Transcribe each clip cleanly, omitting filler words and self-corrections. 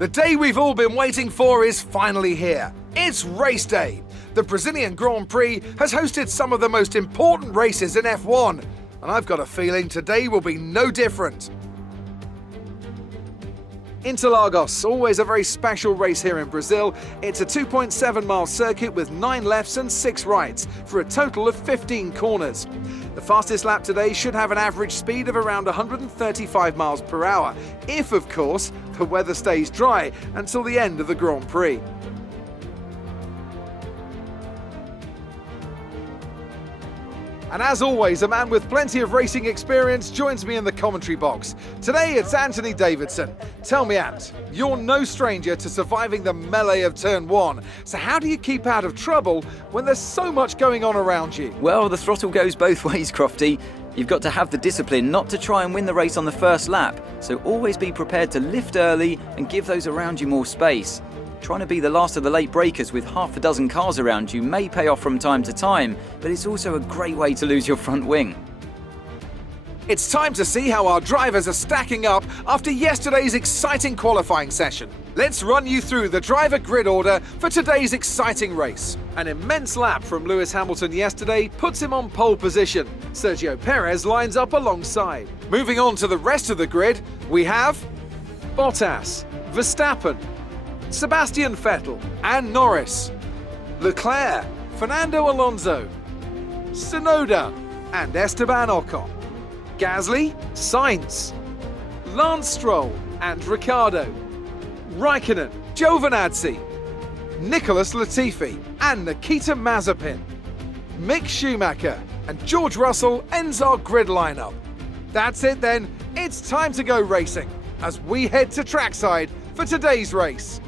The day we've all been waiting for is finally here. It's race day. The Brazilian Grand Prix has hosted some of the most important races in F1, and I've got a feeling today will be no different. Interlagos, always a very special race here in Brazil. It's a 2.7-mile circuit with 9 lefts and 6 rights for a total of 15 corners. The fastest lap today should have an average speed of around 135 miles per hour, if, of course, the weather stays dry until the end of the Grand Prix. And as always, a man with plenty of racing experience joins me in the commentary box. Today it's Anthony Davidson. Tell me, Ant, you're no stranger to surviving the melee of turn 1. So how do you keep out of trouble when there's so much going on around you? Well, the throttle goes both ways, Crofty. You've got to have the discipline not to try and win the race on the first lap. So always be prepared to lift early and give those around you more space. Trying to be the last of the late breakers with half a dozen cars around you may pay off from time to time, but it's also a great way to lose your front wing. It's time to see how our drivers are stacking up after yesterday's exciting qualifying session. Let's run you through the driver grid order for today's exciting race. An immense lap from Lewis Hamilton yesterday puts him on pole position. Sergio Perez lines up alongside. Moving on to the rest of the grid, we have Bottas, Verstappen, Sebastian Vettel and Norris, Leclerc, Fernando Alonso, Tsunoda and Esteban Ocon, Gasly, Sainz, Lance Stroll and Ricciardo, Raikkonen, Giovinazzi, Nicholas Latifi and Nikita Mazepin, Mick Schumacher and George Russell ends our grid lineup. That's it then, it's time to go racing as we head to trackside for today's race.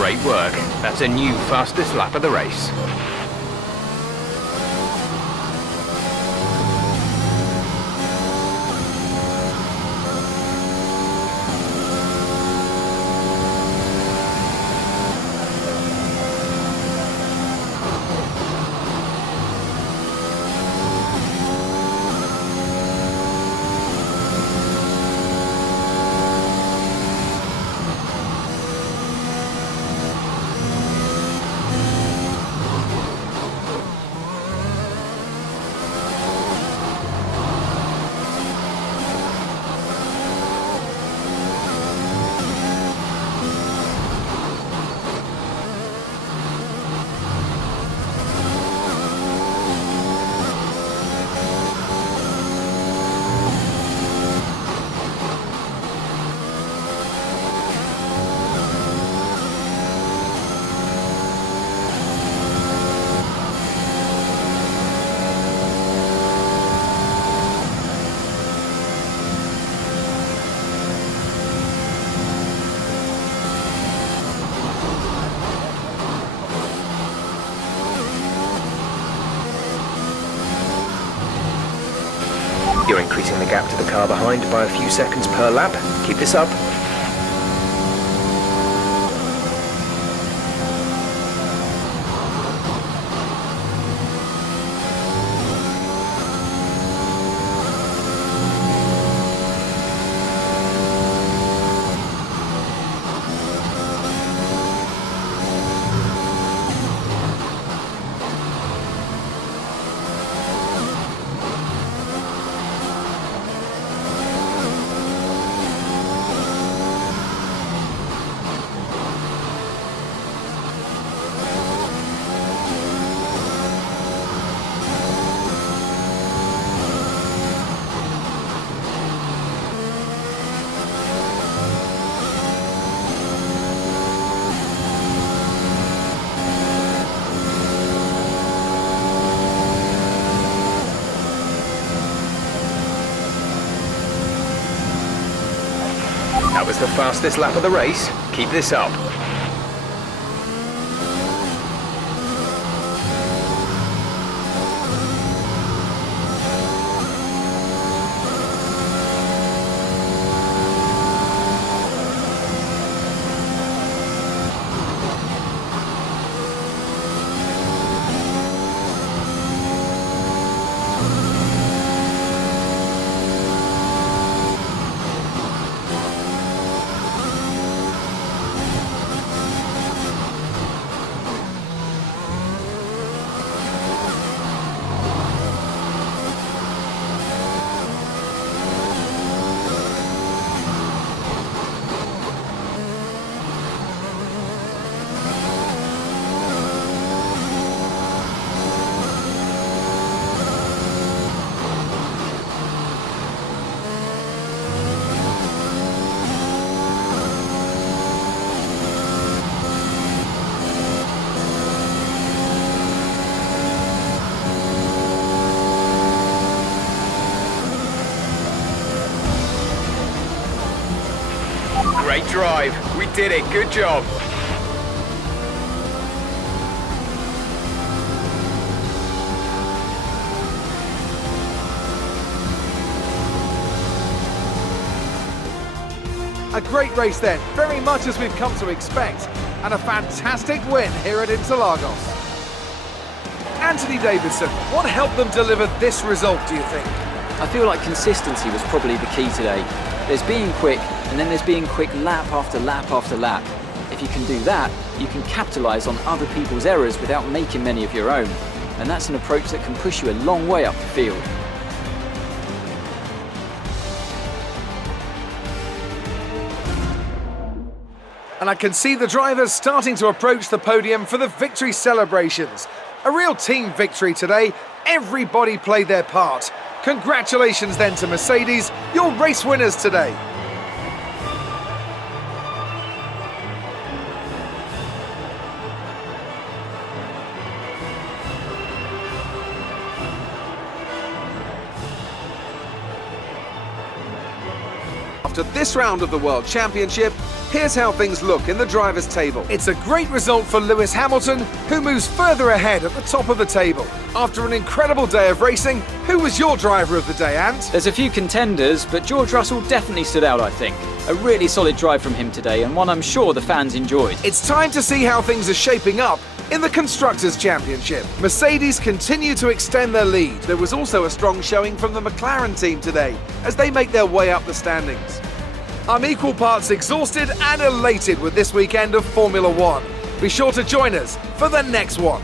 Great work. That's a new fastest lap of the race. You're increasing the gap to the car behind by a few seconds per lap. Keep this up. That was the fastest lap of the race. Keep this up. Great drive. We did it. Good job. A great race then, very much as we've come to expect, and a fantastic win here at Interlagos. Anthony Davidson, what helped them deliver this result, do you think? I feel like consistency was probably the key today. There's being quick, and then there's being quick lap after lap after lap. If you can do that, you can capitalise on other people's errors without making many of your own. And that's an approach that can push you a long way up the field. And I can see the drivers starting to approach the podium for the victory celebrations. A real team victory today. Everybody played their part. Congratulations then to Mercedes, your race winners today. After this round of the World Championship, here's how things look in the drivers' table. It's a great result for Lewis Hamilton, who moves further ahead at the top of the table. After an incredible day of racing, who was your driver of the day, Ant? There's a few contenders, but George Russell definitely stood out, I think. A really solid drive from him today, and one I'm sure the fans enjoyed. It's time to see how things are shaping up in the Constructors' Championship. Mercedes continue to extend their lead. There was also a strong showing from the McLaren team today, as they make their way up the standings. I'm equal parts exhausted and elated with this weekend of Formula One. Be sure to join us for the next one.